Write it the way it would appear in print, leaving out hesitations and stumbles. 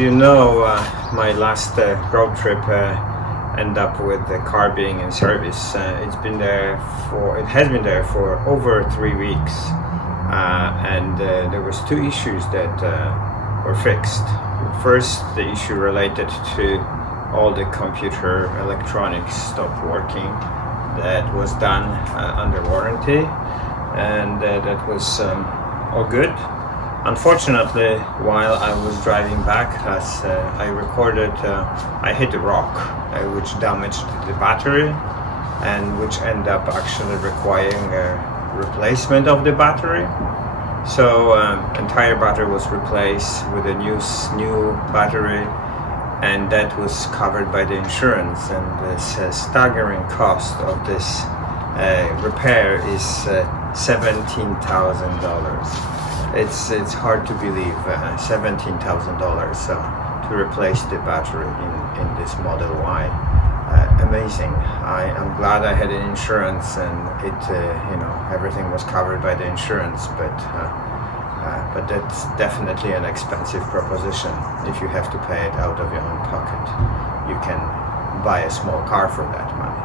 you know, my last road trip ended up with the car being in service. It has been there for over 3 weeks, and there was two issues that were fixed. First, the issue related to all the computer electronics stopped working. That was done under warranty, and that was all good. Unfortunately, while I was driving back, as I hit a rock, which damaged the battery, and which ended up actually requiring a replacement of the battery. So entire battery was replaced with a new battery, and that was covered by the insurance. And this staggering cost of this repair is $17,000. It's hard to believe, $17,000 to replace the battery in this Model Y. Amazing. I'm glad I had an insurance, and everything was covered by the insurance, but that's definitely an expensive proposition. If you have to pay it out of your own pocket, you can buy a small car for that money.